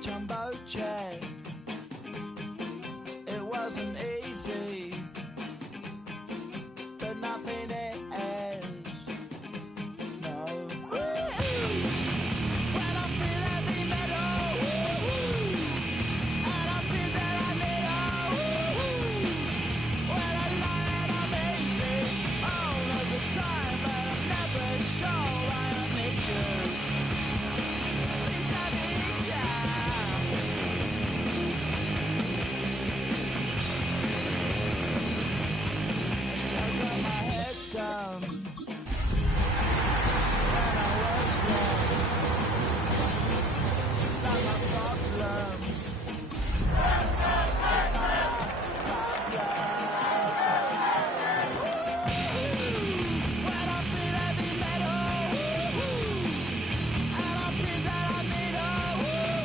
jumbo jet. It wasn't easy, but nothing is. No. When I feel heavy metal, and I feel that I need when I lie and I'm easy all of the time, but I'm never sure why I need you. Please, I need you. I got my head down, and I was wrong. It's not my problem. It's not my problem. When I feel heavy metal, and I feel that I need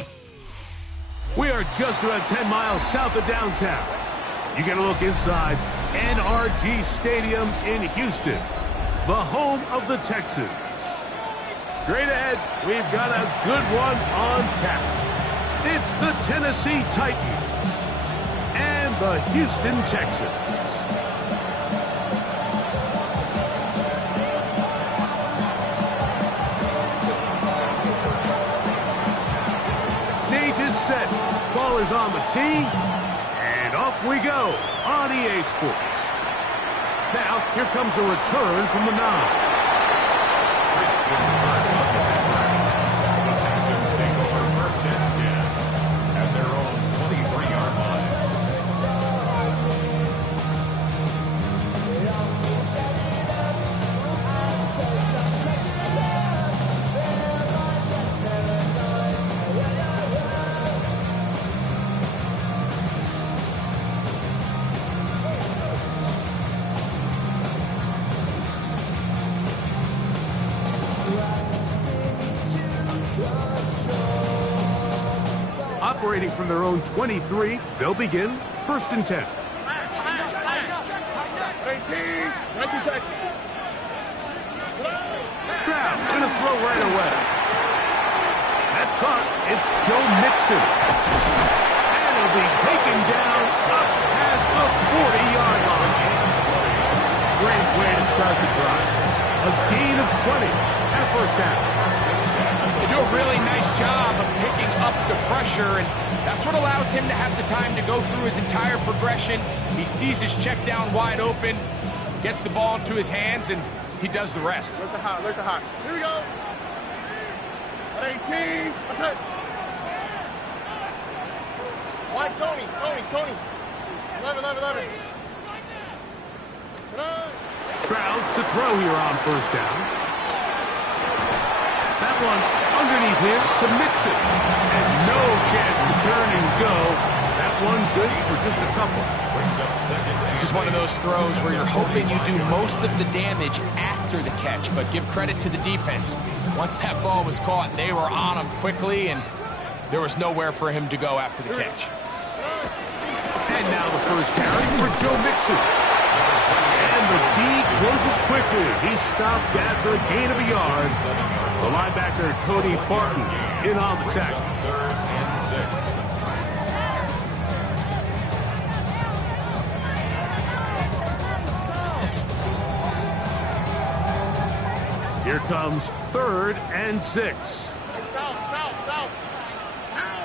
We are just about 10 miles south of downtown. You get a look inside NRG Stadium in Houston, the home of the Texans. Straight ahead, we've got a good one on tap. It's the Tennessee Titans and the Houston Texans. Stage is set, ball is on the tee, and off we go on EA Sports. Now, here comes a return from the 9. The Texans take over first and 10 at their own 23-yard line. Operating from their own 23, they'll begin first and 10. Stroud gonna throw right away. That's caught. It's Joe Mixon. And he'll be taken down up past the 40-yard line. Great way to start the drive. A gain of 20 and a first down. They do a really nice job of picking up the pressure, and that's what allows him to have the time to go through his entire progression. He sees his check down wide open, gets the ball into his hands, and he does the rest. Look the hot, look the hot. Here we go. At 18. That's it. Wide Tony. 11. Come on. Stroud to throw here on first down. That one underneath here to Mixon. And no chance to turn and go. That one good for just a couple. Brings up second down. This is one of those throws where you're hoping you do most of the damage after the catch, but give credit to the defense. Once that ball was caught, they were on him quickly, and there was nowhere for him to go after the catch. And now the first carry for Joe Mixon. And the D closes quickly. He's stopped after a gain of a yard. The linebacker, Cody Barton, in on the tackle. 3rd and 6. Here comes 3rd and 6. South.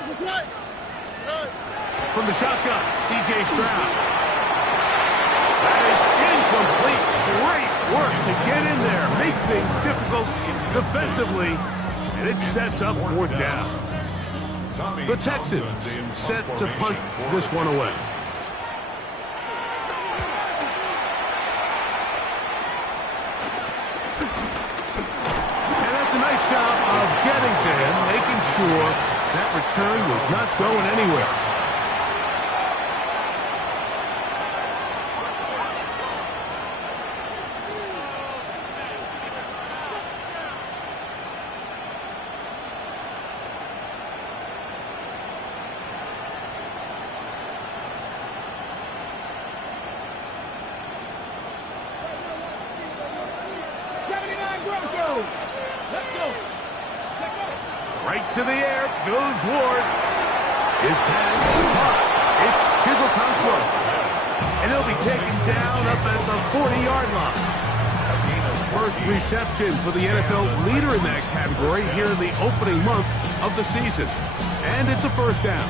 That's right. Good. From the shotgun, C.J. Stroud. That is incomplete. Great work to get in there, make things difficult defensively, and it sets up 4th down. The Texans set to punt this one away. And that's a nice job of getting to him, making sure that return was not going anywhere. Right to the air goes Ward. His pass is caught. It's Chigokonkwo. And he'll be taken down up at the 40-yard line. First reception for the NFL leader in that category here in the opening month of the season. And it's a first down.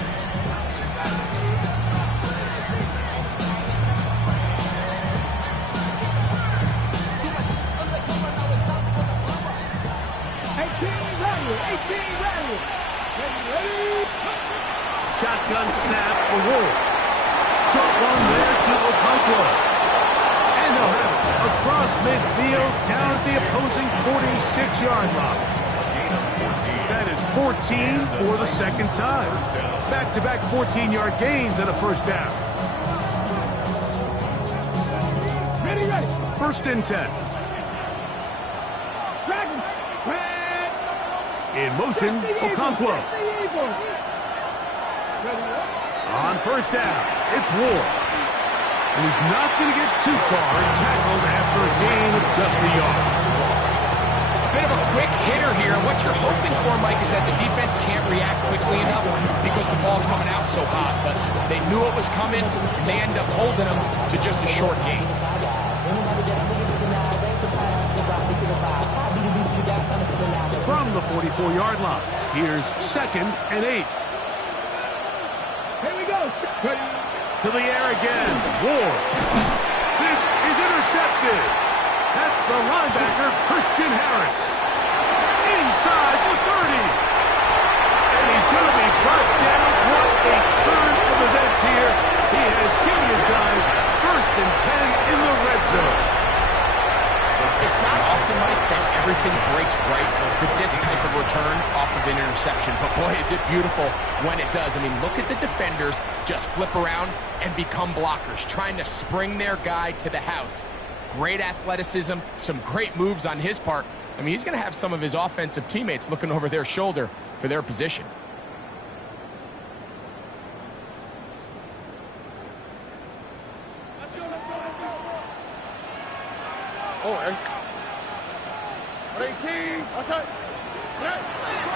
Shotgun snap for Wolf. Short one there to Okonkwo. And they'll have it across midfield down at the opposing 46-yard line. That is 14 for the second time. Back-to-back 14-yard gains and a first down. Ready. First and 10. In motion, Okonkwo. On first down, it's Ward. And he's not going to get too far, tackled after a gain of just a yard. A bit of a quick hitter here. What you're hoping for, Mike, is that the defense can't react quickly enough because the ball's coming out so hot. But they knew it was coming, and they end up holding them to just a short gain. From the 44-yard line, here's 2nd and 8. Here we go. To the air again, Ward. This is intercepted. That's the linebacker, Christian Harris. Inside the 30. And he's going to be brought down. What a turn of events here. He has given his guys 1st and 10 in the red zone. It's not often, Mike, that everything breaks right for this type of return off of an interception. But boy, is it beautiful when it does. I mean, look at the defenders just flip around and become blockers, trying to spring their guy to the house. Great athleticism, some great moves on his part. I mean, he's going to have some of his offensive teammates looking over their shoulder for their position. Oh, 18. Outside.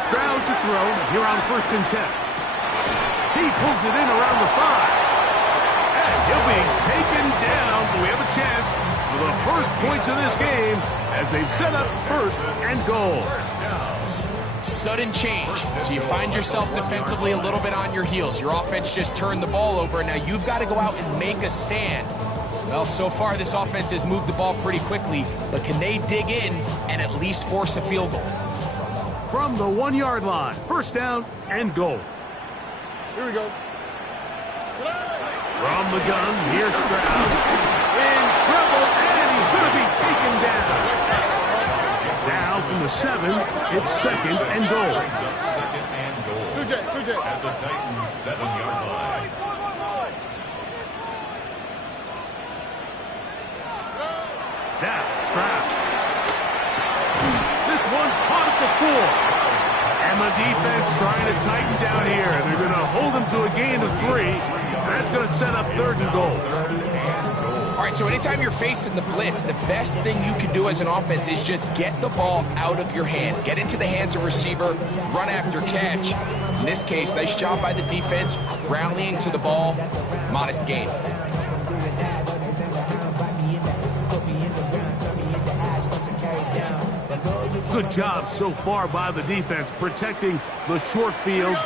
Stroud to throw here on 1st and 10. He pulls it in around the 5. And he'll be taken down. We have a chance for the first points of this game as they've set up 1st and goal. Sudden change. So you find yourself defensively a little bit on your heels. Your offense just turned the ball over, and now you've got to go out and make a stand. Well, so far this offense has moved the ball pretty quickly, but can they dig in and at least force a field goal? From the 1-yard line, 1st down and goal. Here we go. From the gun, here's Stroud. In trouble, and he's going to be taken down. Now from the 7, it's 2nd and goal. 2nd and goal. 2J. At the Titans' 7-yard line. Now, Stroud. This one caught at the 4. And the defense trying to tighten down here. They're going to hold him to a gain of 3. That's going to set up 3rd and goal. All right, so anytime you're facing the blitz, the best thing you can do as an offense is just get the ball out of your hand. Get into the hands of receiver, run after catch. In this case, nice job by the defense, rallying to the ball, modest gain. Good job so far by the defense protecting the short field.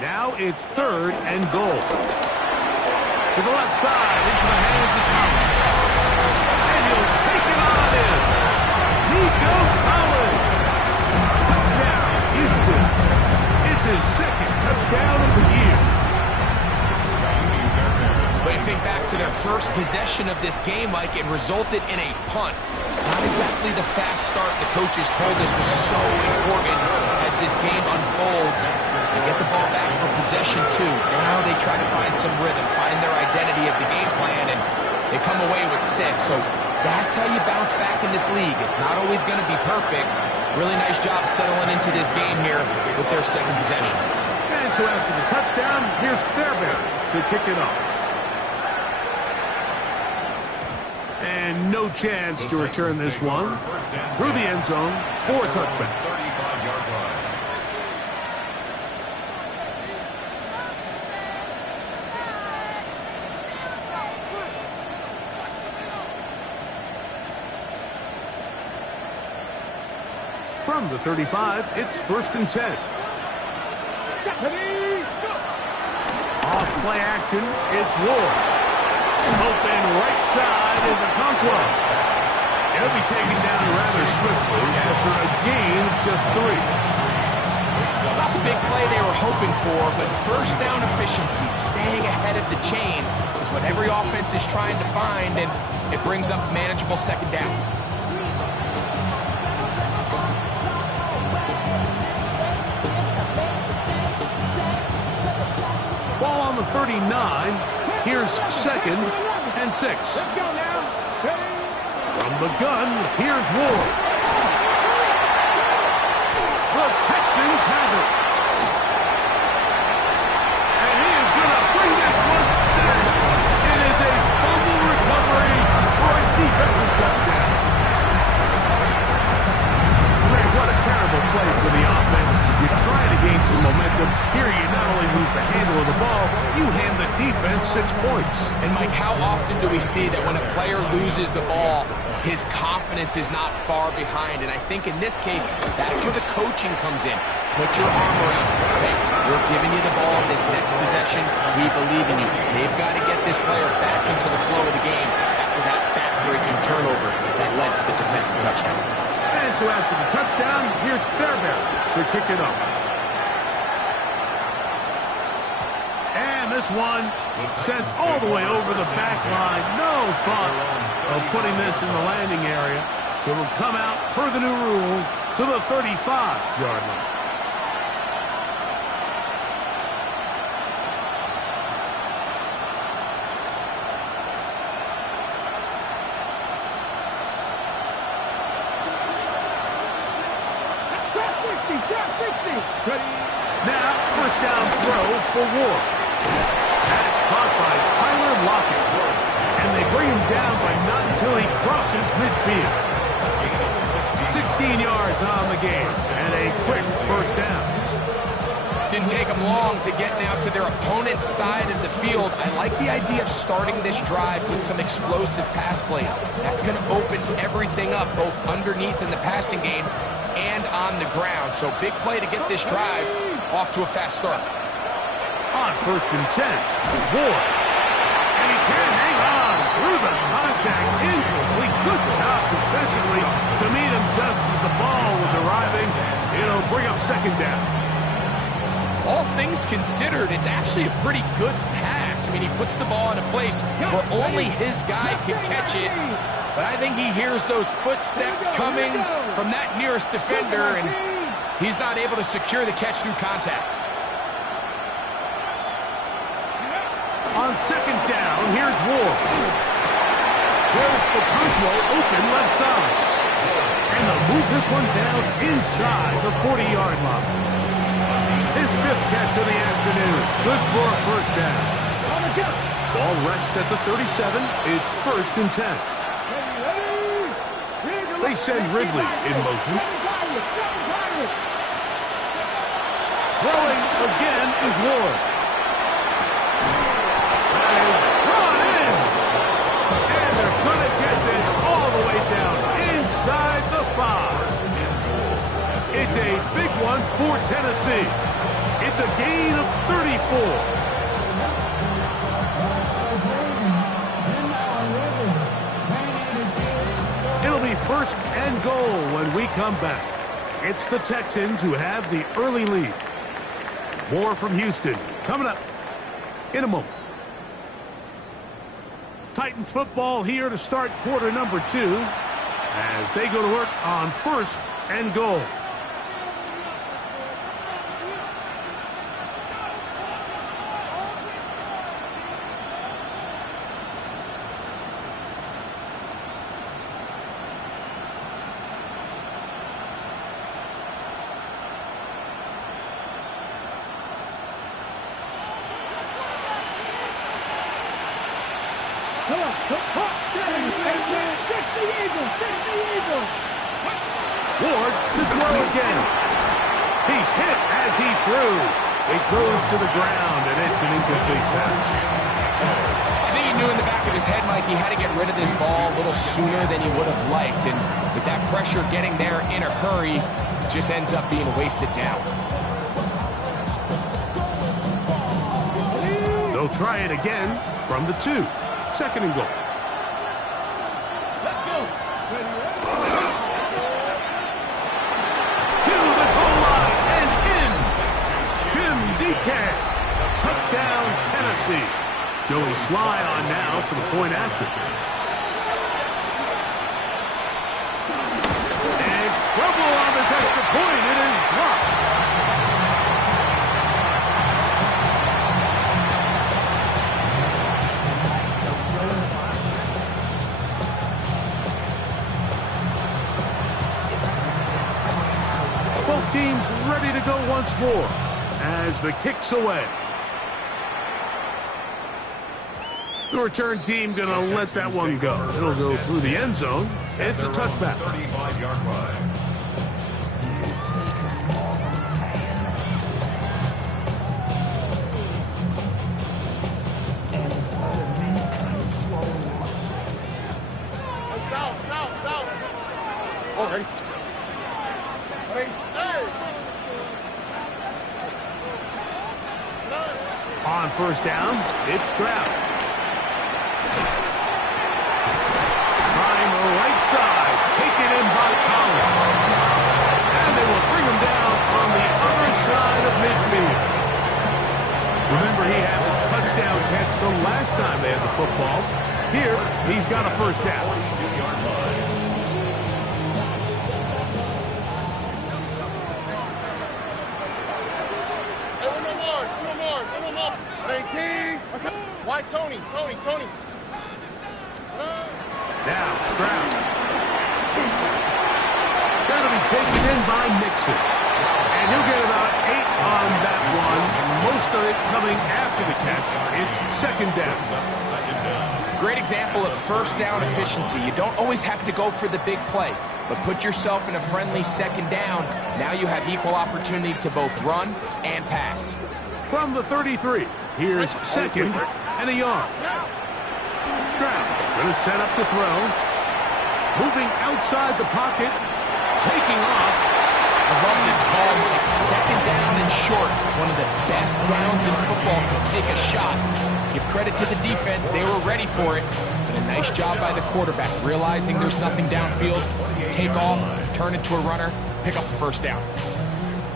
Now it's 3rd and goal. To the left side, into the hands of Collins. And he'll take it on in. Nico Collins. Touchdown, Houston. It's his 2nd touchdown of the year. But you think back to their first possession of this game, Mike, it resulted in a punt. Not exactly the fast start the coaches told us was so important as this game unfolds. They get the ball back for possession 2. Now they try to find some rhythm, find their identity of the game plan, and they come away with 6. So that's how you bounce back in this league. It's not always going to be perfect. Really nice job settling into this game here with their 2nd possession. And so after the touchdown, here's Fairbairn to kick it off. And no chance to return this one through the end zone for a touchback. 35-yard line. From the 35, it's 1st and 10. Off play action, it's Ward. Open right side is Okonkwo. He'll be taken down rather swiftly after a gain of just 3. It's not the big play they were hoping for, but first down efficiency, staying ahead of the chains, is what every offense is trying to find, and it brings up manageable 2nd down. Ball on the 39. Here's 2nd and 6. Let's go now. Ready? From the gun, here's Ward. The Texans have it. And he is going to bring this one down. It is a fumble recovery for a defensive touchdown. Ray, what a terrible play for the offense. You're trying to gain some momentum. Here you not only lose the handle of the ball, you hand the defense 6 points. And Mike, how often do we see that when a player loses the ball, his confidence is not far behind? And I think in this case, that's where the coaching comes in. Put your arm around him. Hey, we're giving you the ball this next possession. We believe in you. They've got to get this player back into the flow of the game after that back-breaking turnover that led to the defensive touchdown. And so after the touchdown, here's Fairbairn to kick it up. And this one sent all the way over the back line. No thought of putting this in the landing area. So it'll come out per the new rule to the 35-yard line. Now, first down throw for Ward. That's caught by Tyler Lockett. And they bring him down, but not until he crosses midfield. 16 yards on the game, and a quick first down. Didn't take them long to get now to their opponent's side of the field. I like the idea of starting this drive with some explosive pass plays. That's going to open everything up, both underneath in the passing game and on the ground. So big play to get this drive off to a fast start. On 1st and 10, Ward. And he can't hang on through the contact. Incomplete. Good job defensively to meet him just as the ball was arriving. It'll bring up 2nd down. All things considered, it's actually a pretty good pass. I mean, he puts the ball in a place where only his guy can catch it. But I think he hears those footsteps coming from that nearest defender, and he's not able to secure the catch through contact. On 2nd down, here's Ward. There's Okonkwo open left side. And they'll move this one down inside the 40-yard line. His 5th catch of the afternoon. Good for a first down. Ball rests at the 37. It's 1st and 10. They send Ridley in motion. Throwing again is Ward. That is brought in. And they're going to get this all the way down inside the 5. It's a big one for Tennessee. It's a gain of 34. It'll be 1st and goal when we come back. It's the Texans who have the early lead. More from Houston coming up in a moment. Titans football here to start quarter number 2 as they go to work on 1st and goal. Ward to throw again. He's hit as he threw. It goes to the ground, and it's an incomplete pass. I think he knew in the back of his head, Mike, he had to get rid of this ball a little sooner than he would have liked. And with that pressure getting there in a hurry, just ends up being a wasted down. They'll try it again from the 2. Second and goal. To the goal line and in. Jim DK. Touchdown, Tennessee. Joey Sly on now for the point after. And trouble on this extra point. It is blocked. Both teams ready to go once more as the kick's away. The return team going to let that one go. It'll go through the end zone. It's a touchback. 35-yard line. On first down, it's Stroud. Trying the right side, taken in by Collins. And they will bring him down on the other side of midfield. Remember, he had the touchdown catch the last time they had the football. Here, he's got a first down. 42-yard line. Why Tony? Now, Stroud. Got to be taken in by Nixon. And he'll get about 8 on that one. Most of it coming after the catch. It's second down. Great example of first down efficiency. You don't always have to go for the big play, but put yourself in a friendly second down. Now you have equal opportunity to both run and pass. From the 33, here's second and a yard. Stroud going to set up to throw. Moving outside the pocket. Taking off. I love this call. It's second down and short. One of the best downs in football to take a shot. Give credit to the defense. They were ready for it. And a nice job by the quarterback, realizing there's nothing downfield. Take off, turn into a runner, pick up the first down.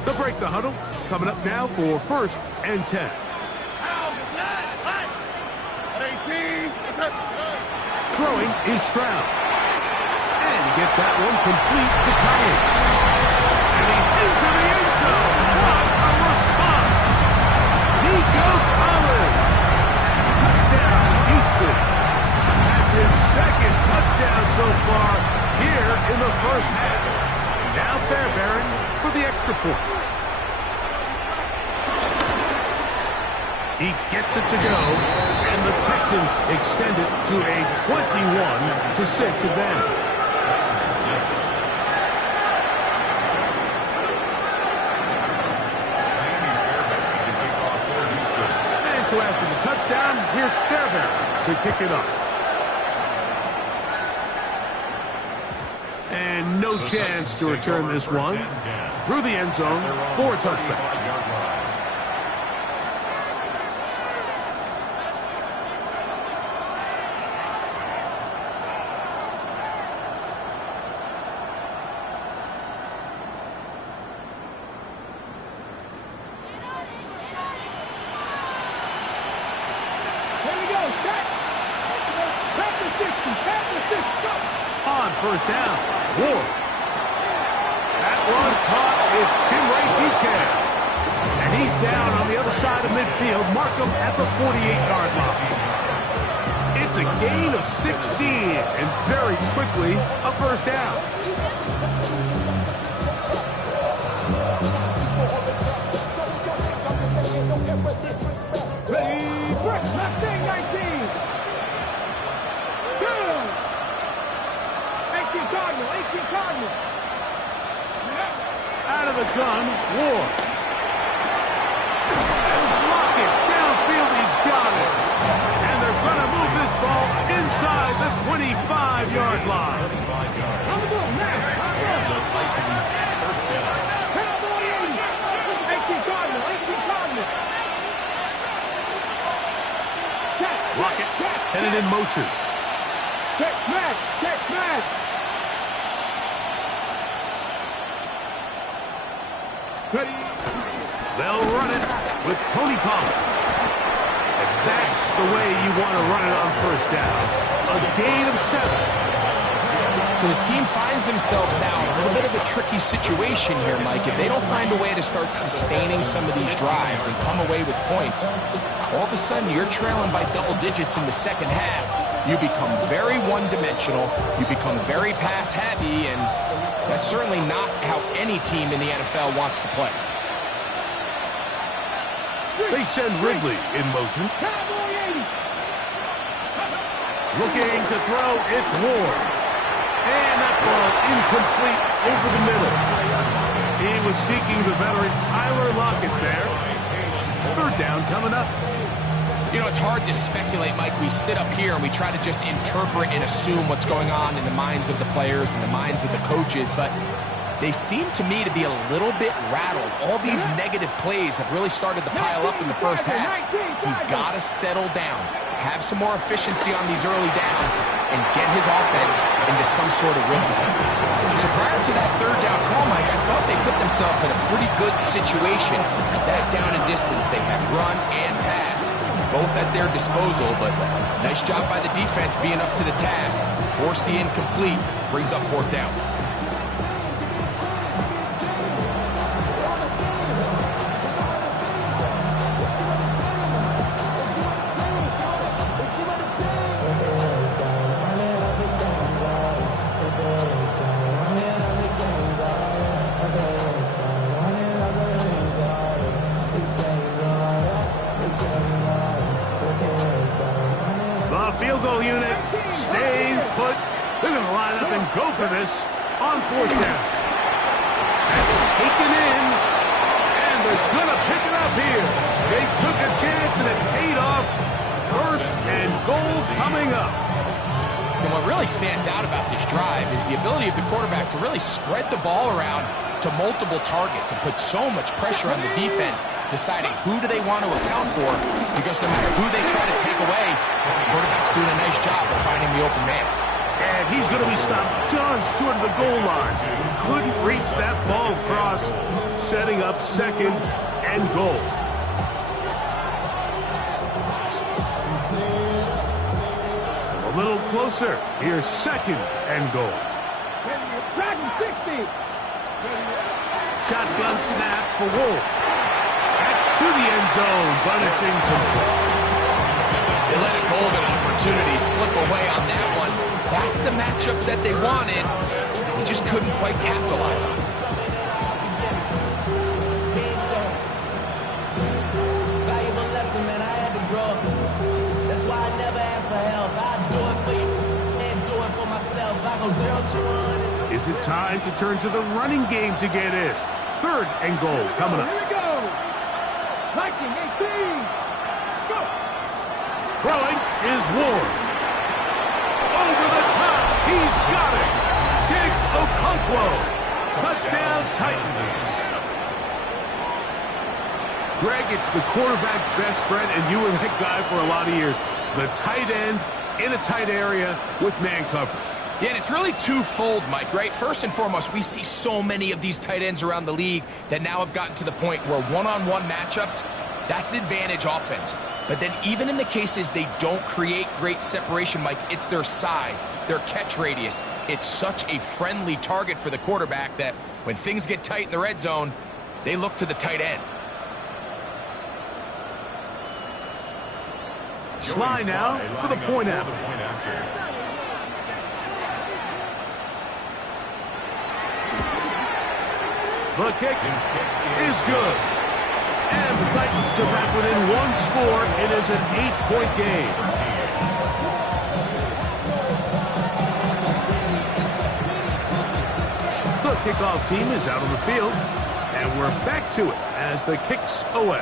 They'll break the huddle. Coming up now for first and 10. Throwing is Stroud. And he gets that one complete to Collins. And he's into the end zone. What a response. Nico Collins. Touchdown, Houston. That's his second touchdown so far here in the first half. Now Fairbairn for the extra point. He gets it to go, and the Texans extend it to a 21-6 advantage. And so after the touchdown, here's Fairbairn to kick it off. And no chance to return this one through the end zone for a touchback. On first down, Ward. That one caught is Jim Ray Decals. And he's down on the other side of midfield. Mark him at the 48-yard line. It's a gain of 16, and very quickly, a first down. Ready, break, left thing, 19. Cardinal. Out of the gun, Ward. Block it. Downfield, he's got it. And they're going to move this ball inside the 25-yard line. On the ball, now. The Titans first down. Lockett headed in motion. Check smash. Check smash. Ready. They'll run it with Tony Pollard. And that's the way you want to run it on first down. A gain of 7. So his team finds themselves now in a little bit of a tricky situation here, Mike. If they don't find a way to start sustaining some of these drives and come away with points, all of a sudden you're trailing by double digits in the second half. You become very one-dimensional. You become very pass-heavy, and that's certainly not how any team in the NFL wants to play. They send Ridley in motion. Looking to throw, it's Ward. And that ball incomplete over the middle. He was seeking the veteran Tyler Lockett there. Third down coming up. You know, it's hard to speculate, Mike. We sit up here and we try to just interpret and assume what's going on in the minds of the players and the minds of the coaches, but they seem to me to be a little bit rattled. All these negative plays have really started to pile up in the first half. He's got to settle down, have some more efficiency on these early downs, and get his offense into some sort of rhythm. So prior to that third down call, Mike, I thought they put themselves in a pretty good situation at that down and distance. They have run and pass, both at their disposal, but nice job by the defense being up to the task. Force the incomplete, brings up fourth down. Field goal unit staying put. They're going to line up and go for this on fourth down. That's taken in, and they're going to pick it up here. They took a chance, and it paid off. First and goal coming up. And what really stands out about this drive is the ability of the quarterback to really spread the ball around to multiple targets and put so much pressure on the defense, deciding who do they want to account for, because no matter who they try to take away, the quarterback's doing a nice job of finding the open man. And he's going to be stopped just short of the goal line. Couldn't reach that ball across, setting up second and goal. A little closer. Here's second and goal. Dragon 60. Shotgun snap for Wolf. That's to the end zone, but it's incomplete. They let a golden opportunity slip away on that one. That's the matchup that they wanted. They just couldn't quite capitalize on it. Valuable lesson, man. I had to grow. That's why I never ask for help. I do it for you and do it for myself. I go 0 to 1. Is it time to turn to the running game to get in? Third and goal coming up. Here we go. Viking 18. Go. Throwing is Ward. Over the top. He's got it. Dig Okonkwo. Touchdown Titans. Greg, it's the quarterback's best friend, and you were that guy for a lot of years. The tight end in a tight area with man coverage. Yeah, and it's really twofold, Mike, right? First and foremost, we see so many of these tight ends around the league that now have gotten to the point where one-on-one matchups, that's advantage offense. But then even in the cases they don't create great separation, Mike, it's their size, their catch radius. It's such a friendly target for the quarterback that when things get tight in the red zone, they look to the tight end. Sly now for the point after. The kick is good. And the Titans are back within one score. It is an 8-point game. The kickoff team is out on the field. And we're back to it as the kick's away.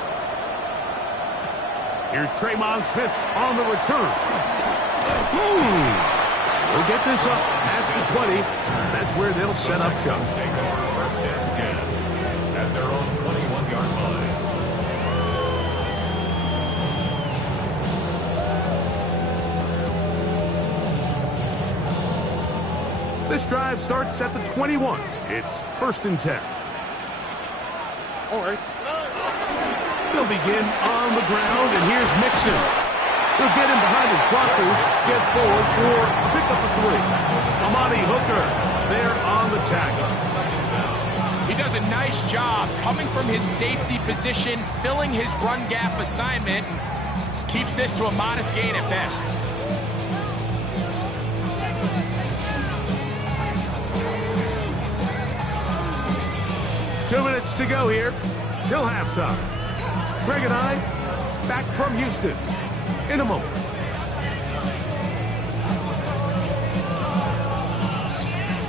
Here's Traymon Smith on the return. We'll get this up past the 20. That's where they'll set up shop. First and 10 at their own 21-yard line. This drive starts at the 21. It's 1st and 10. All right. They'll begin on the ground, and here's Mixon. He'll get him behind his blockers, get forward for a pickup of 3. Amani Hooker there on the tackle. He does a nice job coming from his safety position, filling his run gap assignment, and keeps this to a modest gain at best. Two minutes to go here till halftime. Greg and I back from Houston in a moment.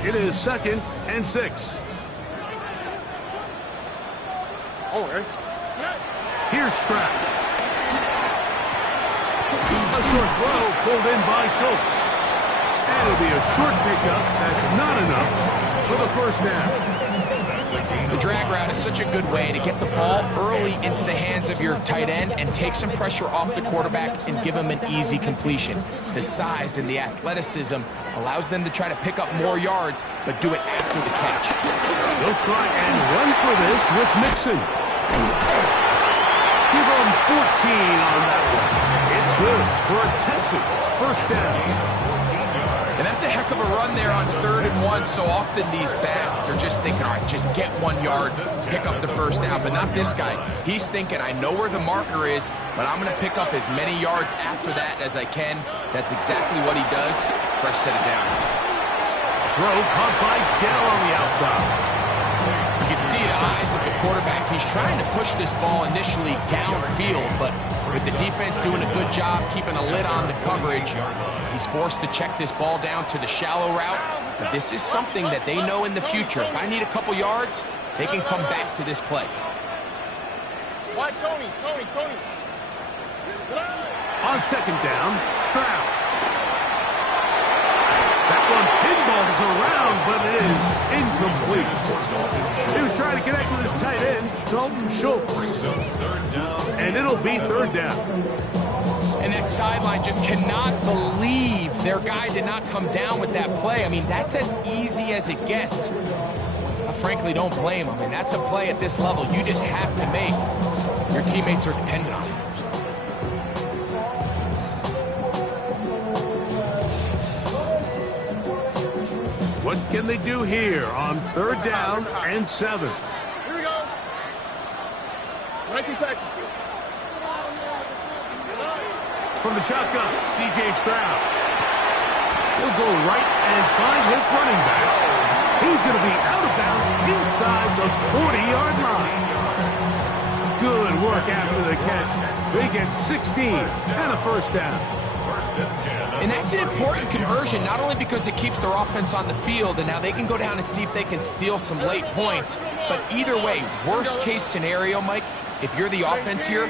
It is 2nd and 6. All right. Here's Stroud. A short throw pulled in by Schultz. And it'll be a short pickup. That's not enough for the first down. The drag route is such a good way to get the ball early into the hands of your tight end and take some pressure off the quarterback and give him an easy completion. The size and the athleticism allows them to try to pick up more yards, but do it after the catch. They'll try and run for this with Mixon. Give them 14 on that one. It's good for a Texans first down. And that's a heck of a run there on 3rd and 1. So often these backs, they're just thinking, all right, just get 1 yard, pick up the first down. But not this guy. He's thinking, I know where the marker is, but I'm going to pick up as many yards after that as I can. That's exactly what he does. Fresh set of downs. Throw caught by Dell on the outside. You can see the eyes of the quarterback. He's trying to push this ball initially downfield, but with the defense doing a good job keeping a lid on the coverage, he's forced to check this ball down to the shallow route. But this is something that they know in the future. If I need a couple yards, they can come back to this play. Why, Tony? On 2nd down, Stroud. That one pinballs around, but it is incomplete. He was trying to connect with his tight end, Dalton Schultz. And it'll be 3rd down. And that sideline just cannot believe their guy did not come down with that play. I mean, that's as easy as it gets. I frankly don't blame him. I mean, that's a play at this level you just have to make. Your teammates are dependent on it. What can they do here on 3rd down and 7? Here we go. 19 Texans. From the shotgun, C.J. Stroud. He'll go right and find his running back. He's going to be out of bounds inside the 40-yard line. Good work after the catch. They get 16 and a first down. And that's an important conversion, not only because it keeps their offense on the field, and now they can go down and see if they can steal some late points. But either way, worst case scenario, Mike, if you're the offense here,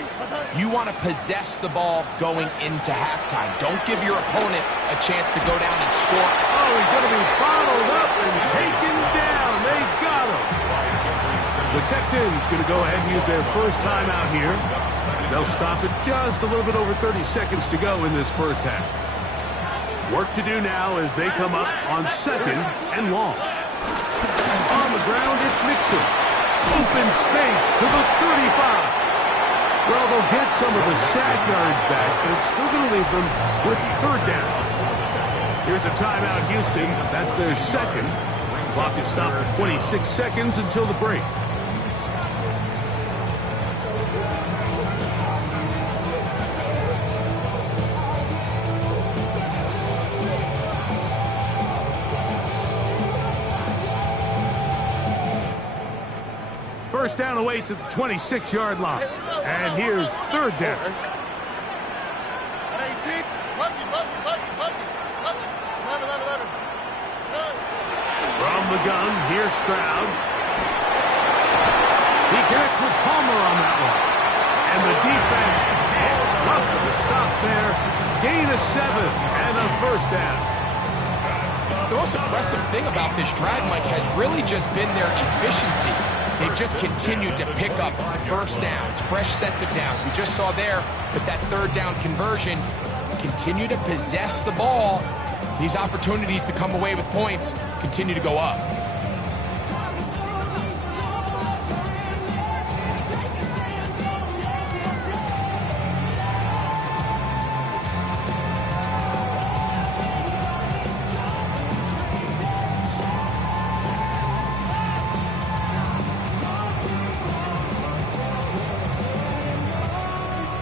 you want to possess the ball going into halftime. Don't give your opponent a chance to go down and score. Oh, he's going to be bottled up and taken down. They got him. The Texans going to go ahead and use their first timeout here. They'll stop it just a little bit over 30 seconds to go in this first half. Work to do now as they come up on 2nd and long. On the ground, it's Mixon. Open space to the 35. Well, they'll get some of the sack yards back, but it's still going to leave them with 3rd down. Here's a timeout, Houston. That's their 2nd. Clock is stopped for 26 seconds until the break. First down awaits at the 26-yard line. And here's 3rd down. From the gun, here's Stroud. He connects with Palmer on that one. And the defense loves to stop there. Gain of 7 and a first down. The most impressive thing about this drive, Mike, has really just been their efficiency. They've just continued to pick up first downs, fresh sets of downs. We just saw there with that 3rd down conversion, continue to possess the ball These opportunities to come away with points continue to go up.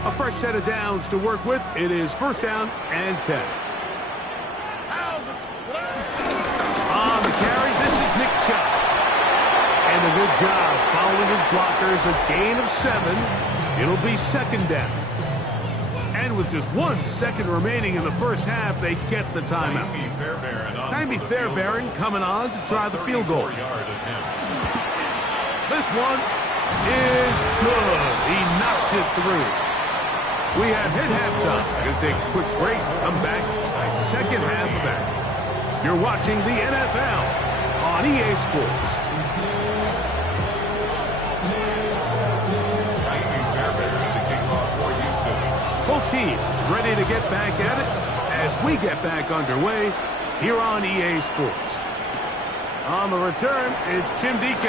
A fresh set of downs to work with. It is first down and 10. On the carry, this is Nick Chubb. And a good job following his blockers. A gain of 7. It'll be second down. And with just 1 second remaining in the first half, they get the timeout. Jaime Fairbairn coming on to try the field goal. This one is good. He knocks it through. We have hit halftime. Going to take a quick break. Come back. Second half of action. You're watching the NFL on EA Sports. Both teams ready to get back at it as we get back underway here on EA Sports. On the return, it's Jim DK.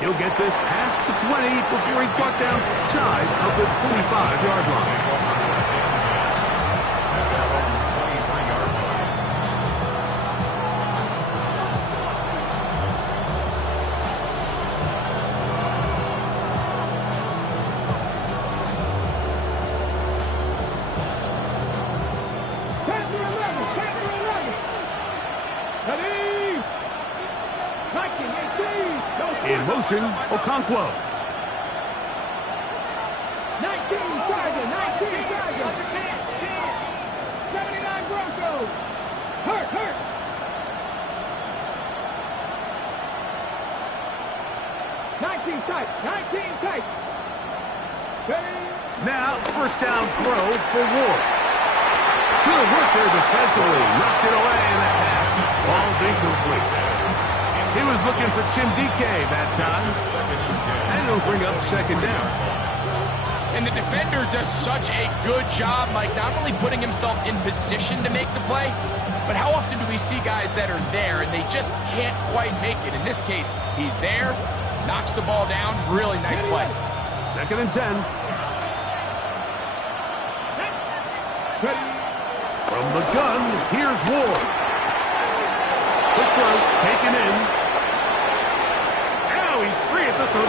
He'll get this past the 20 before he's brought down shy of the 25-yard line. In motion, Okonkwo. 19 Tiger, 19 Tiger. 79 Broncos. Hurt. 19 tight. Now, first down throw for Ward. Good work there defensively. Knocked it away in the pass. Ball's incomplete. He was looking for Jim DK that time. And it'll bring up second down. And the defender does such a good job, Mike, not only putting himself in position to make the play, but how often do we see guys that are there and they just can't quite make it? In this case, he's there, knocks the ball down, really nice play. Second and 10. From the gun, here's Ward. Quick throw, taken in. Now he's free at the 35.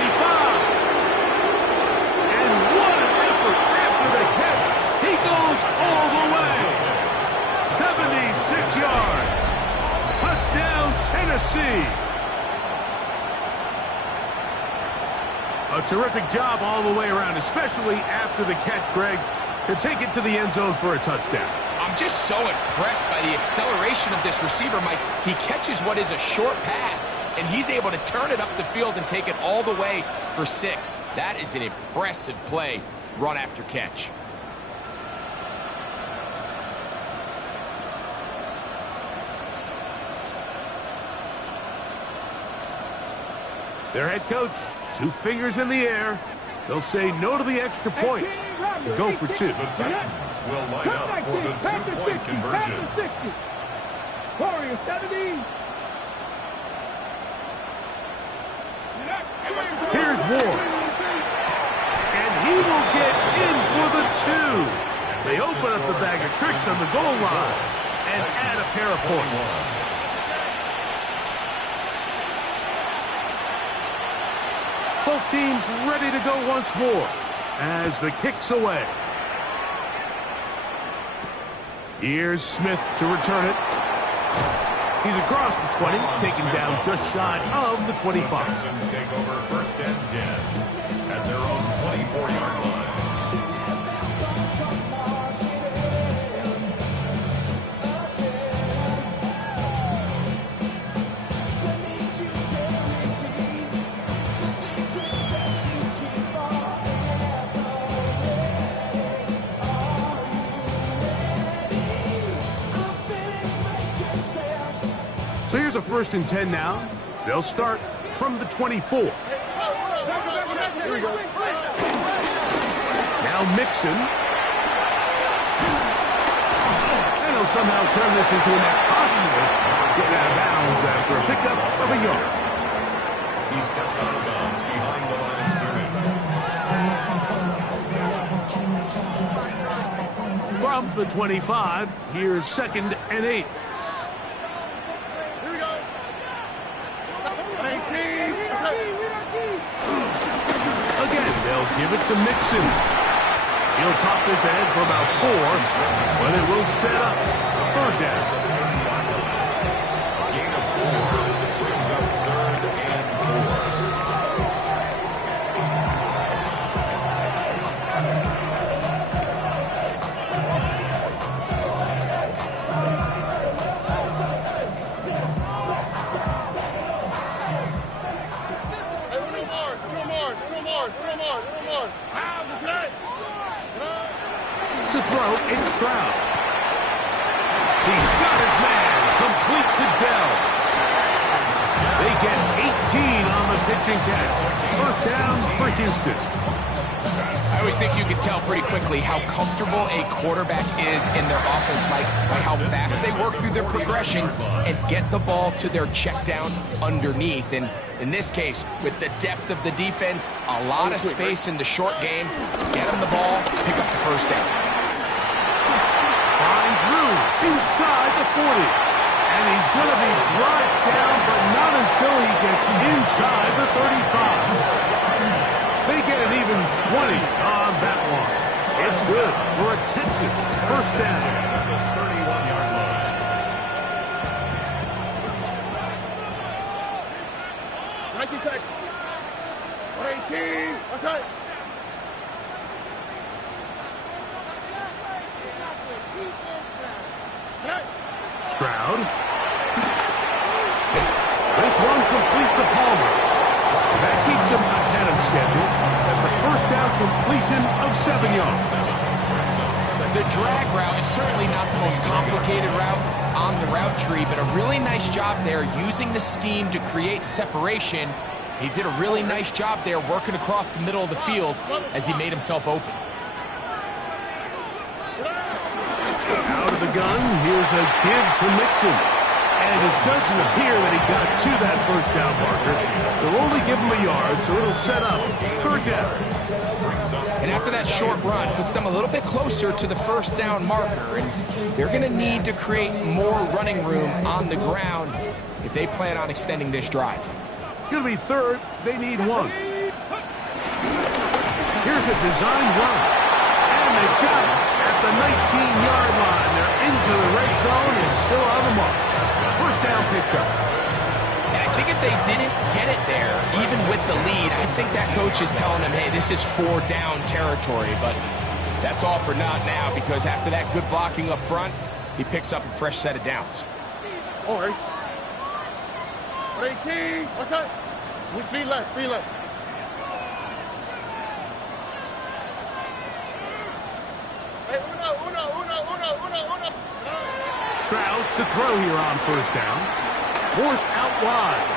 And what an effort after the catch. He goes all the way. 76 yards. Touchdown, Tennessee. A terrific job all the way around, especially after the catch, Greg, to take it to the end zone for a touchdown. I'm just so impressed by the acceleration of this receiver, Mike. He catches what is a short pass, and he's able to turn it up the field and take it all the way for 6. That is an impressive play, run after catch. Their head coach, 2 fingers in the air. They'll say no to the extra point and go for 2. The Texans will line up for the 2-point conversion. Warriors 70. Here's Ward. And he will get in for the 2. They open up the bag of tricks on the goal line and add a pair of points. Both teams ready to go once more as the kick's away. Here's Smith to return it. He's across the 20, taken down just shy of the 25. The Texans take over first and 10 at their own 24-yard line. So here's a first and 10 now. They'll start from the 24. Now Mixon. And a they'll somehow turn this into a hockey lift. Get out of bounds after a pickup of a yard. He steps out of bounds behind the line of scrimmage. From the 25, here's 2nd and 8. Here we go. 19. Again, they'll give it to Mixon. He'll pop this ahead for about 4, but it will set up 3rd down. Gain of 4 brings up 3rd and 4. To throw, it's Stroud. He's got his man, complete to Dell. They get 18 on the pitch and catch. 1st down for Houston. I always think you can tell pretty quickly how comfortable a quarterback is in their offense, Mike, by how fast they work through their progression and get the ball to their check down underneath. And in this case, with the depth of the defense, a lot of space in the short game, get them the ball, pick up the 1st down. Finds room inside the 40. And he's going to be brought down, but not until he gets inside the 35. They get an even 20 on that one. It's good for a Texans 1st down. The 31-yard line. 19 seconds. 118. What's that? Stroud. This one complete to Palmer. That keeps him ahead of schedule. That's a 1st down completion of 7 yards. The drag route is certainly not the most complicated route on the route tree, but a really nice job there using the scheme to create separation. He did a really nice job there working across the middle of the field as he made himself open. Out of the gun, here's a give to Mixon. And it doesn't appear that he got to that 1st down marker. They'll only give him a yard, so it'll set up 3rd down. And after that short run, puts them a little bit closer to the 1st down marker. And they're going to need to create more running room on the ground if they plan on extending this drive. It's going to be 3rd. They need 1. Here's a design run. And they've got it at the 19-yard line. They're into the red zone and still on the march. 1st down picked up. And I think if they didn't get it there, even with the lead, I think that coach is telling them, hey, this is 4-down territory. But that's all for naught now, because after that good blocking up front, he picks up a fresh set of downs. All right. 18. What's that? We speed left, speed left. Hey, uno. Stroud to throw here on 1st down. Forced out wide.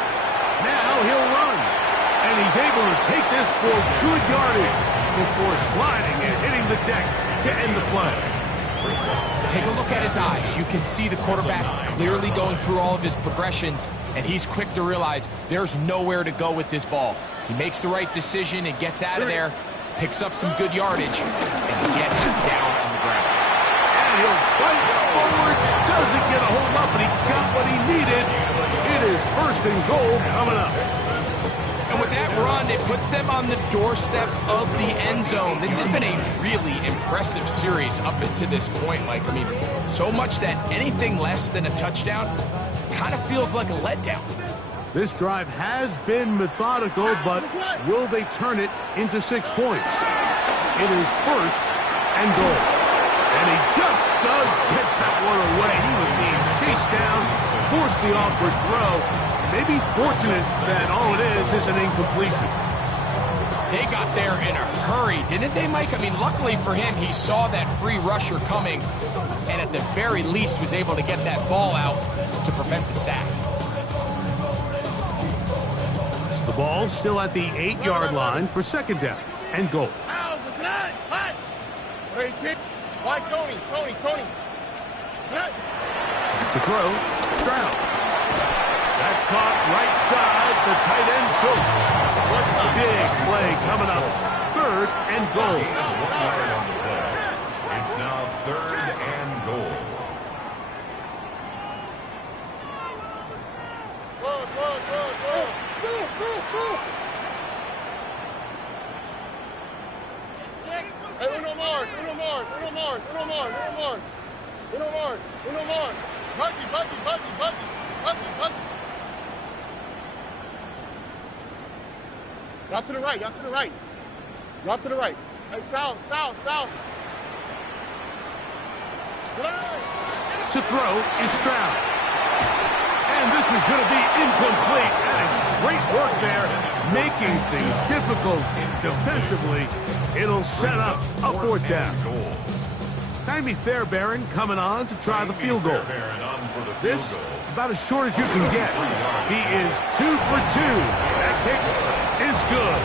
Now he'll run. And he's able to take this for good yardage before sliding and hitting the deck to end the play. Take a look at his eyes. You can see the quarterback clearly going through all of his progressions, and he's quick to realize there's nowhere to go with this ball. He makes the right decision and gets out of there, picks up some good yardage, and gets down on the ground. And he'll fight forward. Doesn't get a hold up, but he got what he needed. It is 1st and goal coming up. And with that run, it puts them on the doorstep of the end zone. This has been a really impressive series up until this point. Like, I mean, so much that anything less than a touchdown kind of feels like a letdown. This drive has been methodical, but will they turn it into 6 points? It is 1st and goal. And he just does get that one away. He was being chased down, forced the awkward throw. Maybe he's fortunate that all it is an incompletion. They got there in a hurry, didn't they, Mike? I mean, luckily for him, he saw that free rusher coming and at the very least was able to get that ball out to prevent the sack. The ball still at the 8-yard line for 2nd down and goal. How's the snap? Hot. 18. Why, Tony. To throw, Stroud. That's caught right side. The tight end chokes. Big play coming up. 3rd and goal. It's now 3rd and goal. Hey, uno more. Bucky. Y'all to the right. Hey, south. To throw is Stroud. And this is going to be incomplete. That is great work there, making things difficult defensively. It'll set up a 4th down. Jaime Fairbairn coming on to try the field goal. This, about as short as you can get. He is 2 for 2. That kick is good.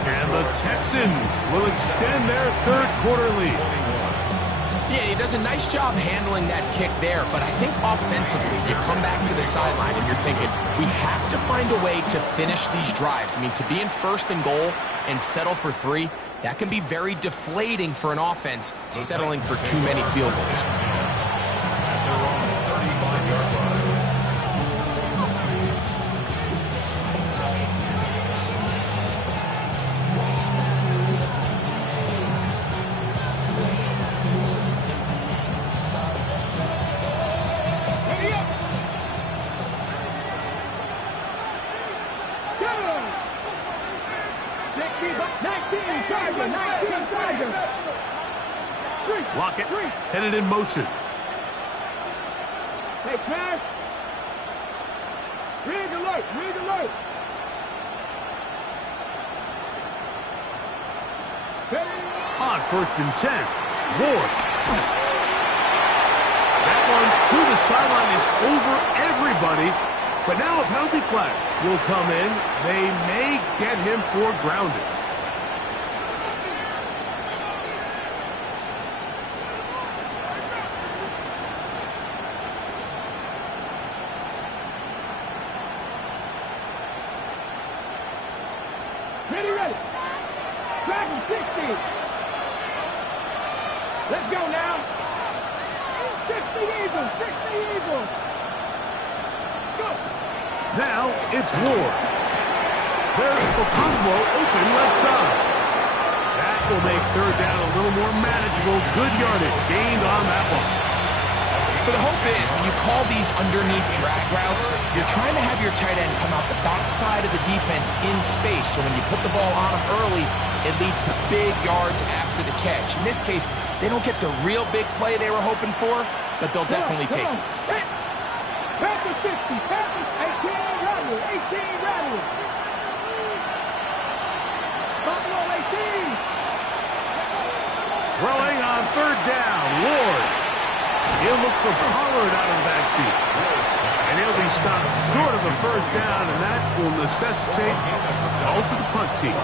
And the Texans will extend their 3rd quarter lead. Yeah, he does a nice job handling that kick there, but I think offensively, you come back to the sideline and you're thinking, we have to find a way to finish these drives. I mean, to be in 1st and goal and settle for 3, that can be very deflating for an offense, settling for too many field goals. At their own 35-yard line. Lockett headed in motion. Hey, pass. Read alert. On 1st and 10, Ward. That one to the sideline is over everybody, but now a penalty flag will come in. They may get him for grounding. Ready. Dragon 60. Let's go now. 60 Eagles. Let's go. Now it's Ward. There's Okongwu open left side. That will make 3rd down a little more manageable. Good yardage gained on that one. So the hope is, when you call these underneath drag routes, you're trying to have your tight end come out the backside of the defense in space, so when you put the ball on him early, it leads to big yards after the catch. In this case, they don't get the real big play they were hoping for, but they'll definitely take it. Pass the 60. Pass the 18 Rattler. Buffalo 18. Throwing on 3rd down, Ward. He'll look for Pollard out of the backfield. And he'll be stopped short of a 1st down, and that will necessitate a call to the punt team.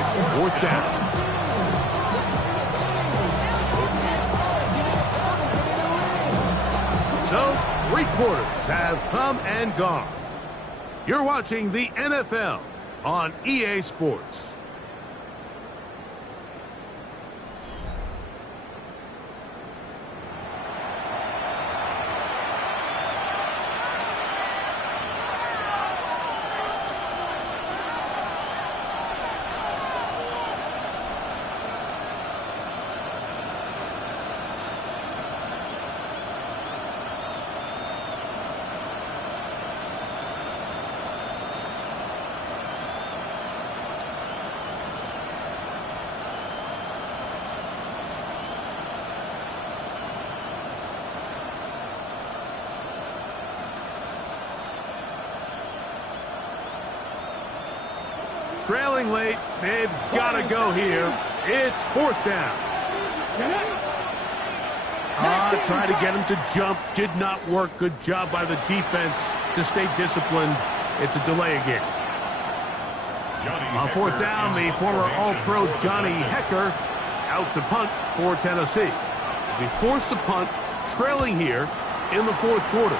It's 4th down. So, 3 quarters have come and gone. You're watching the NFL on EA Sports. Trailing late, they've got to go here. It's 4th down. Trying to get him to jump. Did not work. Good job by the defense to stay disciplined. It's a delay again. On 4th down, the former All-Pro Johnny Hecker out to punt for Tennessee. He'll be forced to punt trailing here in the fourth quarter.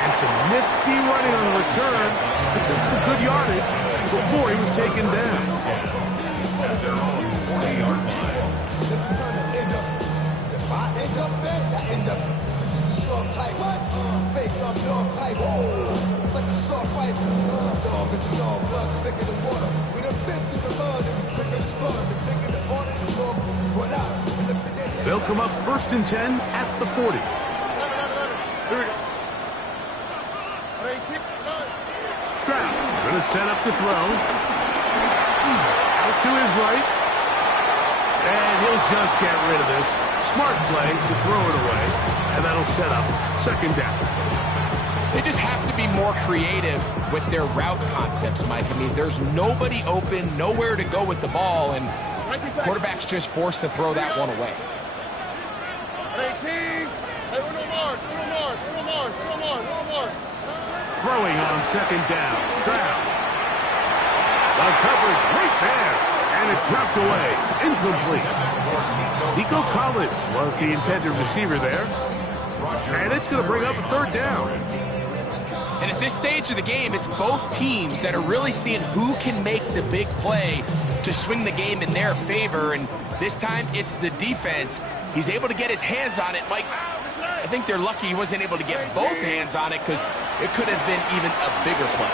And some nifty running on the return. Some good yardage before he was taken down. At their own 40-yard line. If I end up bad, I end up soft type. Fake up dog type. It's like a soft fight. Dog is the dog, blood thicker than water. We done been through the mud and we quicker to slaughter. The thicker the order, the dog run out. They'll come up 1st and 10 at the 40. Here we go. Stroud going to set up to throw. Out to his right. And he'll just get rid of this. Smart play to throw it away. And that'll set up 2nd down. They just have to be more creative with their route concepts, Mike. I mean, there's nobody open, nowhere to go with the ball, and quarterback's just forced to throw that one away. 18. Hey, Uno Mars. Throwing on 2nd down. Stroud. The coverage right there. And it's knocked away. Incomplete. Nico Collins was the intended receiver there. And it's going to bring up a 3rd down. And at this stage of the game, it's both teams that are really seeing who can make the big play to swing the game in their favor. And this time, it's the defense. He's able to get his hands on it. Mike, I think they're lucky he wasn't able to get both hands on it because it could have been even a bigger play.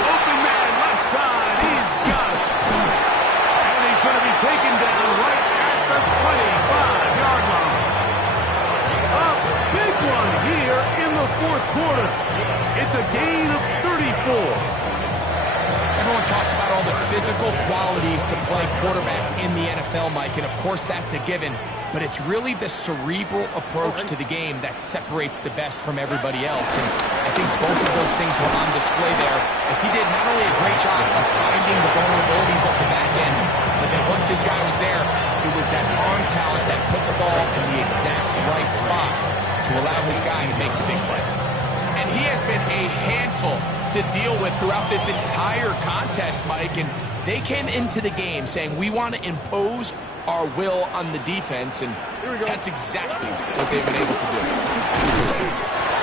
Open man, left side. He's got it. And he's going to be taken down right at the 25-yard line. A big one here in the 4th quarter. It's a gain of 34. Everyone talks about all the physical qualities to play quarterback in the NFL, Mike, and of course that's a given, but it's really the cerebral approach to the game that separates the best from everybody else, and I think both of those things were on display there, as he did not only a great job of finding the vulnerabilities at the back end, but then once his guy was there, it was that arm talent that put the ball in the exact right spot to allow his guy to make the big play. And he has been a handful to deal with throughout this entire contest, Mike, and they came into the game saying we want to impose our will on the defense, and that's exactly what they've been able to do.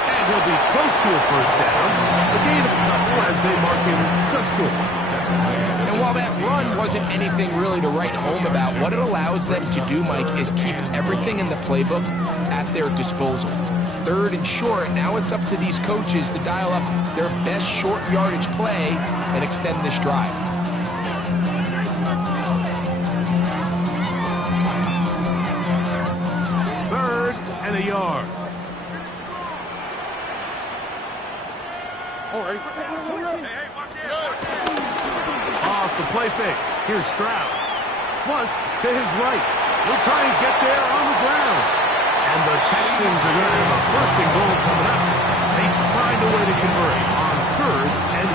And he'll be close to a 1st down. The gain of a couple as they mark him just short. And while that run wasn't anything really to write home about, what it allows them to do, Mike, is keep everything in the playbook at their disposal. 3rd and short, now it's up to these coaches to dial up their best short yardage play and extend this drive. Third and a yard. All right. Off the play fake. Here's Stroud. Flush to his right. He'll try and get there on the ground. And the Texans are going to have a 1st and goal coming up. They find a way to convert on 3rd and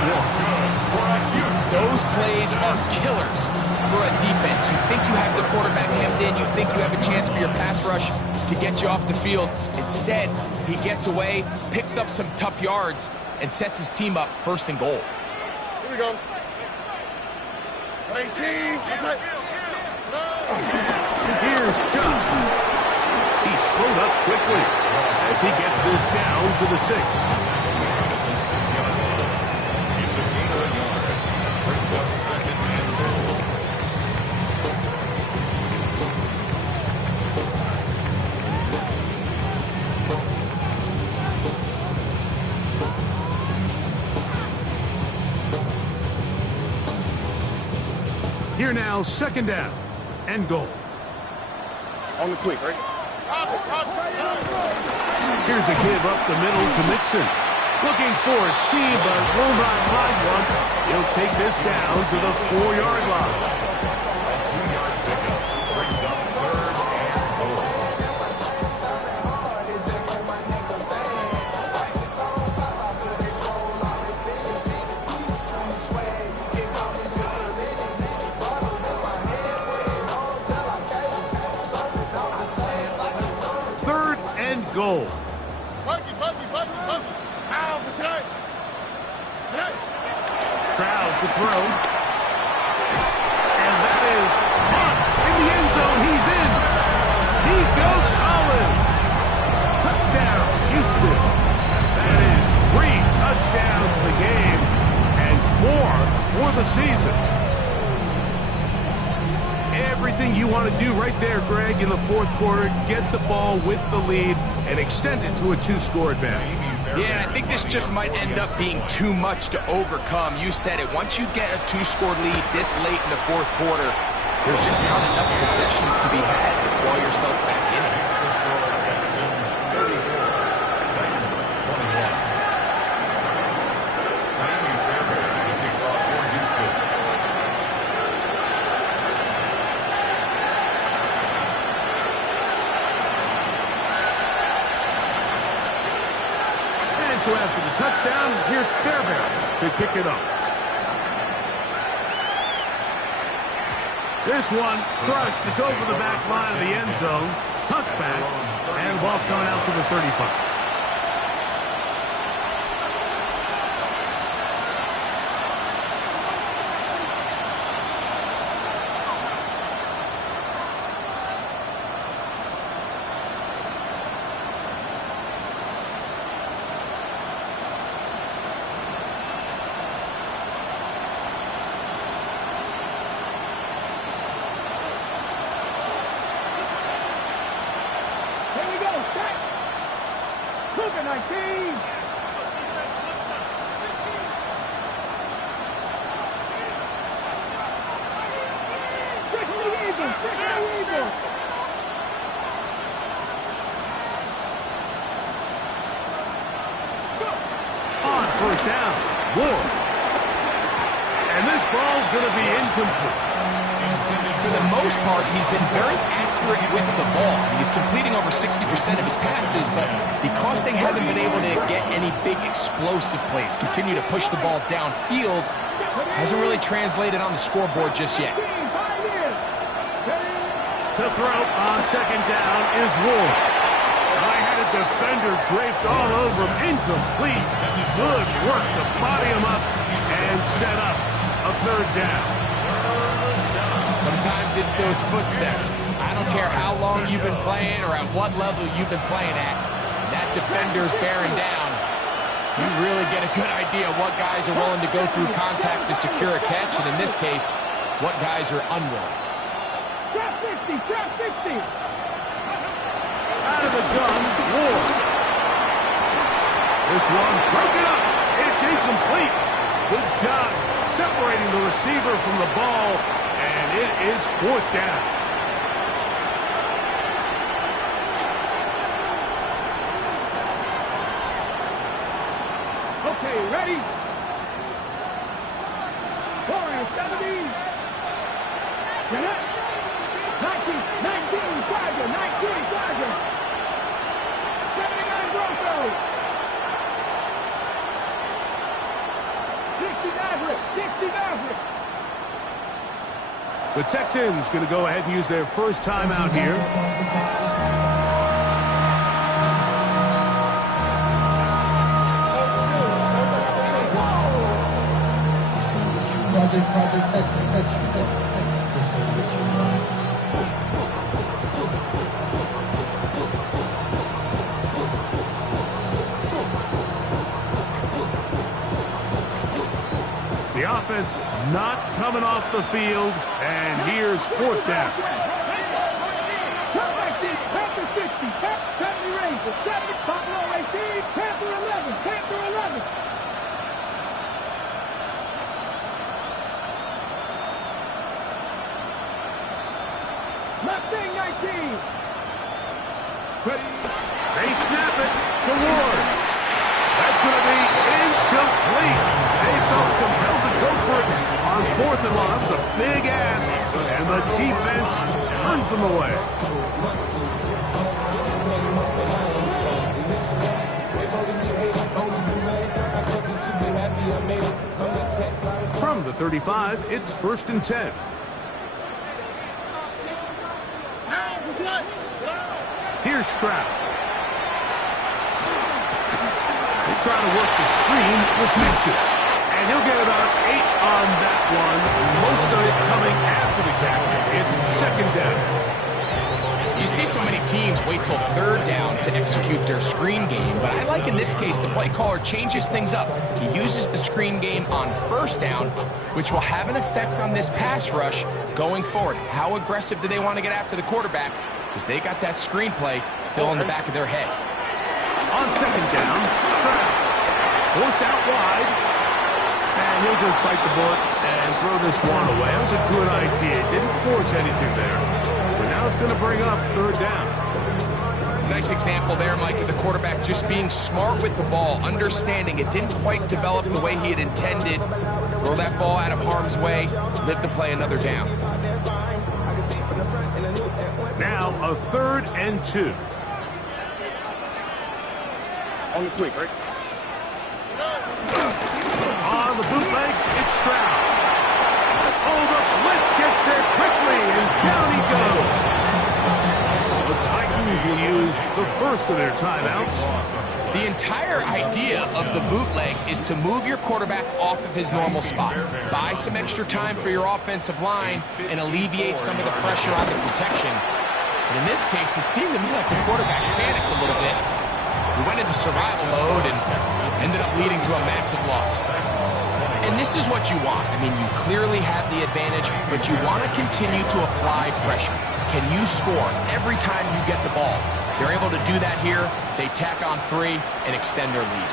1. Those plays are killers for a defense. You think you have the quarterback hemmed in. You think you have a chance for your pass rush to get you off the field. Instead, he gets away, picks up some tough yards, and sets his team up 1st and goal. Here we go. 18. Here's Chubb. He's slowed up quickly as he gets this down to the 6. It's a gain of a yard. Brings up 2nd and goal. Here now, 2nd down and goal. On the quick, right? Here's a give up the middle to Mixon. Looking for a seam, but will not find one. He'll take this down to the 4-yard line. 2-yard pickup brings up 3rd and goal. Goal. Stroud to throw. And that is caught in the end zone. He's in. Nico Collins. Touchdown, Houston. That is 3 touchdowns in the game and 4 for the season. Everything you want to do right there, Greg, in the fourth quarter, get the ball with the lead and extend it to a 2-score advantage. Yeah, I think this just might end up being too much to overcome. You said it. Once you get a 2-score lead this late in the fourth quarter, there's just not enough possessions to be had to claw yourself back in it. The score, Texans 34, Titans 21. Miami Fairbairn to kick off for Houston. And so after the touchdown, here's Fairbairn to kick it up. This one crushed. It's over the back line of the end zone. Touchback. And the ball's coming out to the 35. On first down, Ward. And this ball's going to be incomplete. For the most part, he's been very accurate with the ball. He's completing over 60% of his passes, but because they haven't been able to get any big explosive plays, continue to push the ball downfield, hasn't really translated on the scoreboard just yet. To throw on second down is Ward. I had a defender draped all over him. Incomplete. Good work to body him up and set up a third down. Sometimes it's those footsteps. I don't care how long you've been playing or at what level you've been playing at. That defender's bearing down. You really get a good idea of what guys are willing to go through contact to secure a catch, and in this case, what guys are unwilling. Trap 60. Out of the gun, Ward. This one broken up. It's incomplete. Good job separating the receiver from the ball, and it is fourth down. Okay, ready? 470. Get up. 19, Charger, 19, Charger. 79 Broncos. 60 Maverick, 60 Maverick. The Texans going to go ahead and use their first timeout here. Project, this ain't what you want. The offense not coming off the field, and here's fourth down. Panther 60, Panther Ranger, 70, Buffalo 18, Panther 11, Panther 11. Mustang 19. Ready. They snap it to Ward. That's going to be incomplete. They felt compelled to go for it on fourth and long. That was a big ask, and the defense turns them away. From the 35, it's 1st and 10. Here's Stroud. They try to work the screen with Mixon. And he'll get about 8 on that one. Most of it coming after the catch. It's second down. You see so many teams wait till third down to execute their screen game, but I like in this case the play caller changes things up. He uses the screen game on first down, which will have an effect on this pass rush going forward. How aggressive do they want to get after the quarterback? Because they got that screen play still in the back of their head. On second down, Stroud forced out wide, and he'll just bite the bullet and throw this one away. That was a good idea. Didn't force anything there. But now it's going to bring up third down. Nice example there, Mike, of the quarterback just being smart with the ball, understanding it didn't quite develop the way he had intended. Throw that ball out of harm's way, live to play another down. Now a 3rd and 2. On the quick, right? On the bootleg, it's Stroud. Oh, the blitz gets there quickly, and down he goes. The Titans will use the first of their timeouts. The entire idea of the bootleg is to move your quarterback off of his normal spot. Buy some extra time for your offensive line and alleviate some of the pressure on the protection. But in this case, it seemed to me like the quarterback panicked a little bit. He went into survival mode and ended up leading to a massive loss. And this is what you want. I mean, you clearly have the advantage, but you want to continue to apply pressure. Can you score every time you get the ball? They're able to do that here. They tack on 3 and extend their lead.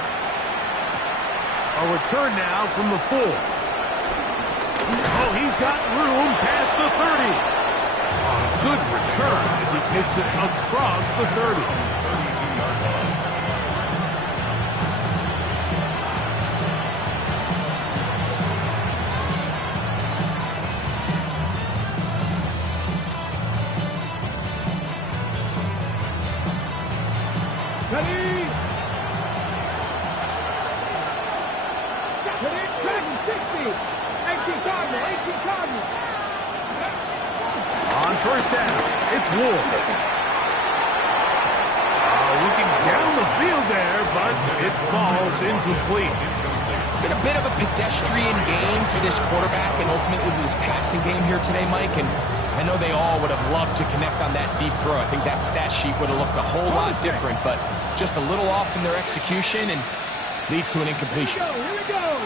A return now from the 4. Oh, he's got room past the 30. A good return as he hits it across the 30. 32-yard line. On first down, it's Ward. Looking down the field there, but it falls incomplete. It's been a bit of a pedestrian game for this quarterback and ultimately this passing game here today, Mike. And I know they all would have loved to connect on that deep throw. I think that stat sheet would have looked a whole lot different, but just a little off in their execution and leads to an incompletion. Here we go.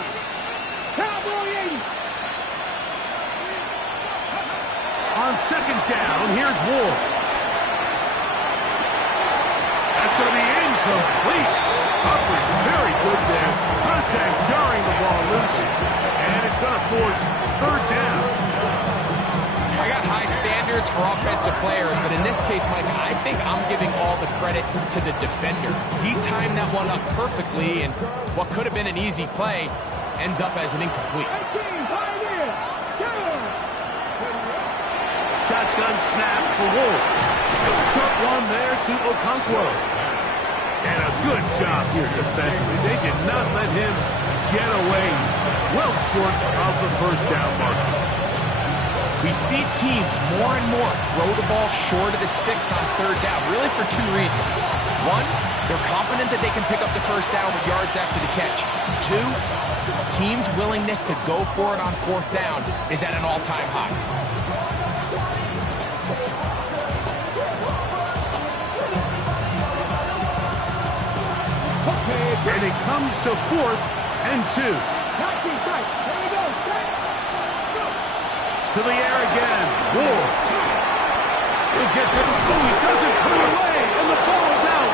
Cowboy 80. On second down, here's Ward. That's going to be incomplete. Coverage very good there. Contact jarring the ball loose. And it's going to force third down. I got high standards for offensive players, but in this case, Mike, I think I'm giving all the credit to the defender. He timed that one up perfectly, and what could have been an easy play ends up as an incomplete. Shotgun snap for Wolf. Short one there to Okonkwo. And a good job here defensively. They did not let him get away. Well short of the first down marker. We see teams more and more throw the ball short of the sticks on third down, really for 2 reasons. 1, they're confident that they can pick up the first down with yards after the catch. 2, teams' willingness to go for it on fourth down is at an all-time high. And it comes to 4th and 2. To the air again. Ward. He'll get to the boom. He doesn't put it away, and the ball's out.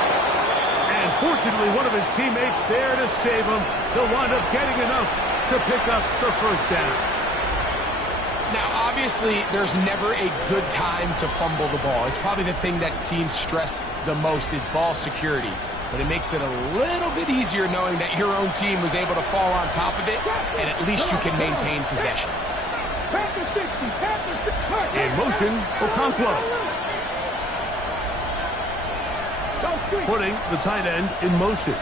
And fortunately, one of his teammates there to save him. He'll wind up getting enough to pick up the first down. Now, obviously, there's never a good time to fumble the ball. It's probably the thing that teams stress the most is ball security. But it makes it a little bit easier knowing that your own team was able to fall on top of it, and at least you can maintain possession. In motion, Okonkwo. Putting the tight end in motion.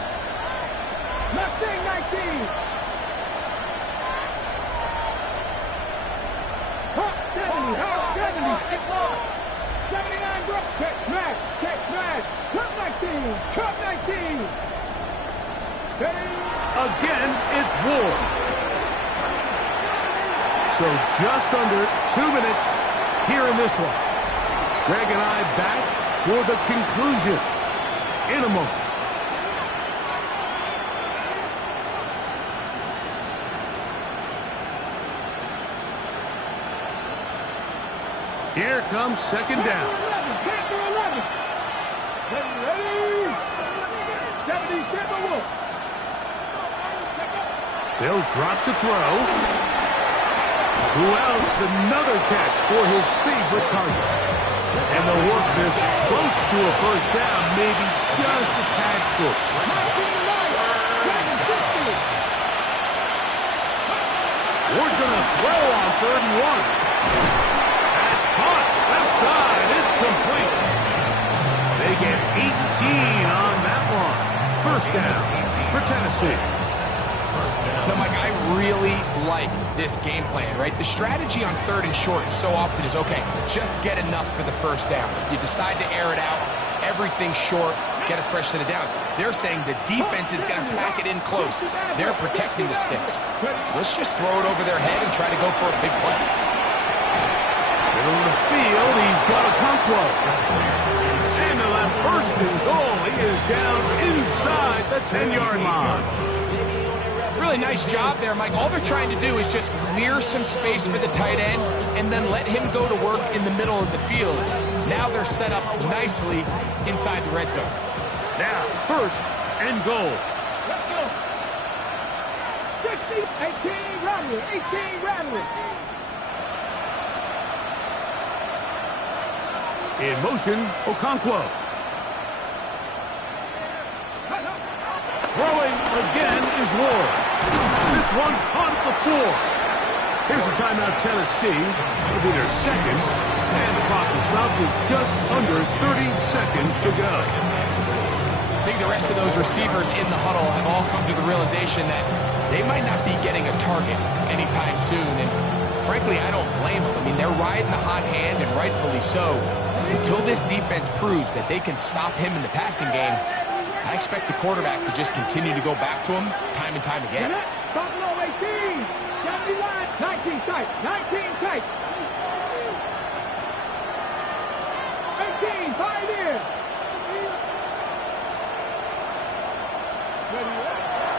Mustang 19. Hot 70, hot 70. 79 broke. Catch smash. Cut 19. Cut 19. Again, it's Ward. So just under 2 minutes here in this one. Greg and I back for the conclusion in a moment. Here comes second down. Panther 11. Ready. 77 Wolf. They'll drop to throw. Wells, another catch for his favorite target. And they'll work this close to a first down, maybe just a tad short. We're going to throw on 3rd and 1. That's caught. Left side. It's complete. They get 18 on that one. First down for Tennessee. Now, Mike, I really like this game plan, right? The strategy on 3rd and short so often is, okay, just get enough for the first down. If you decide to air it out, everything short, get a fresh set of downs. They're saying the defense is going to pack it in close. They're protecting the sticks. So let's just throw it over their head and try to go for a big play. Middle of the field, he's got a Conquo. And the left first and goal. He is down inside the 10-yard line. Really nice job there, Mike. All they're trying to do is just clear some space for the tight end and then let him go to work in the middle of the field. Now they're set up nicely inside the red zone. Now, first and goal. Let's go. 60, 18, Rattler, 18, Rattler. In motion, Okonkwo. Throwing again is Ward. This one caught at the 4. Here's a timeout, Tennessee. It'll be their second. And the clock will stop with just under 30 seconds to go. I think the rest of those receivers in the huddle have all come to the realization that they might not be getting a target anytime soon. And frankly, I don't blame them. I mean, they're riding the hot hand, and rightfully so. Until this defense proves that they can stop him in the passing game, I expect the quarterback to just continue to go back to him time and time again. Buffalo 18, 71, 19 tight, 19 tight. 18, 5 in.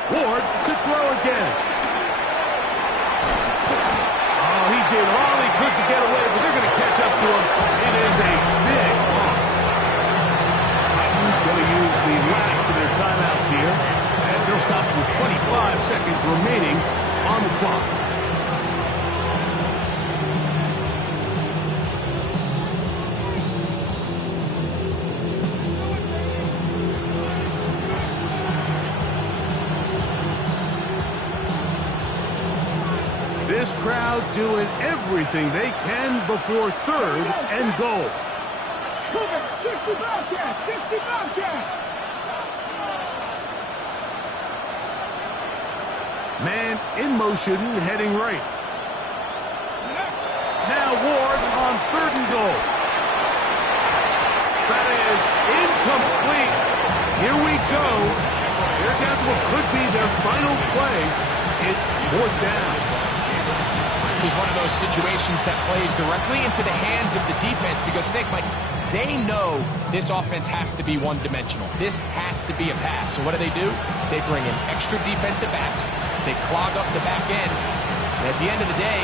Ward to throw again. Oh, he did all he could to get away, but they're going to catch up to him. It is a big loss. Titans going to use the last of their timeouts here, as they'll stop with 25 seconds remaining on the clock. This crowd doing everything they can before 3rd and goal. 60 Bobcats, 60 Bobcats. Man in motion, heading right. Now Ward on 3rd and goal. That is incomplete. Here we go. They're down to what could be their final play. It's 4th down. This is one of those situations that plays directly into the hands of the defense because think, Mike, they know this offense has to be one-dimensional. This has to be a pass. So what do? They bring in extra defensive backs. They clog up the back end. And at the end of the day,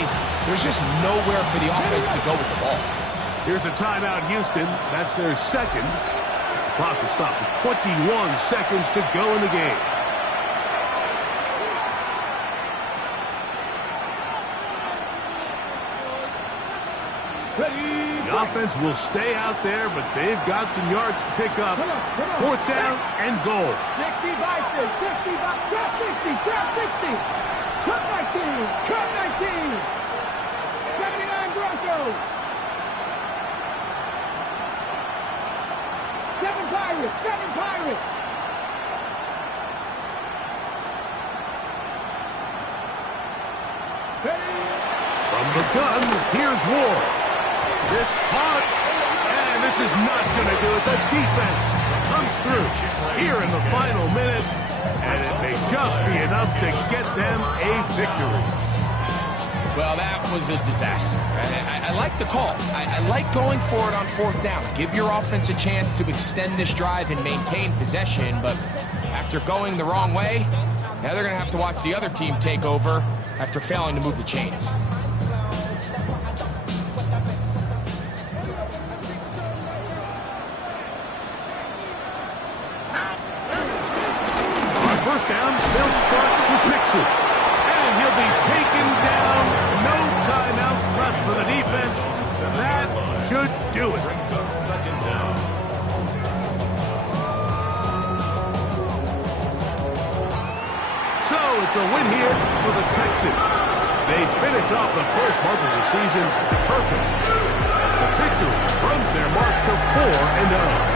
there's just nowhere for the offense to go with the ball. Here's a timeout, Houston. That's their second. The clock will stop with 21 seconds to go in the game. The offense will stay out there, but they've got some yards to pick up. 4th down and goal. 60 Bison, 60 Trap 60, Trap 60. Cut 19, Cut 19. 79 Broncos. 7 Pirates, 7 Pirates. From the gun, here's Ward. This caught, and this is not going to do it. The defense comes through here in the final minute, and it may just be enough to get them a victory. Well, that was a disaster. I like the call. I like going for it on fourth down. Give your offense a chance to extend this drive and maintain possession, but after going the wrong way, now they're going to have to watch the other team take over after failing to move the chains. On first down, they'll start with Mixon. And he'll be taken down. No timeouts left for the defense. That should do it. Brings up second down. So it's a win here for the Texans. They finish off the first month of the season perfect. The victory runs their mark to 4-0.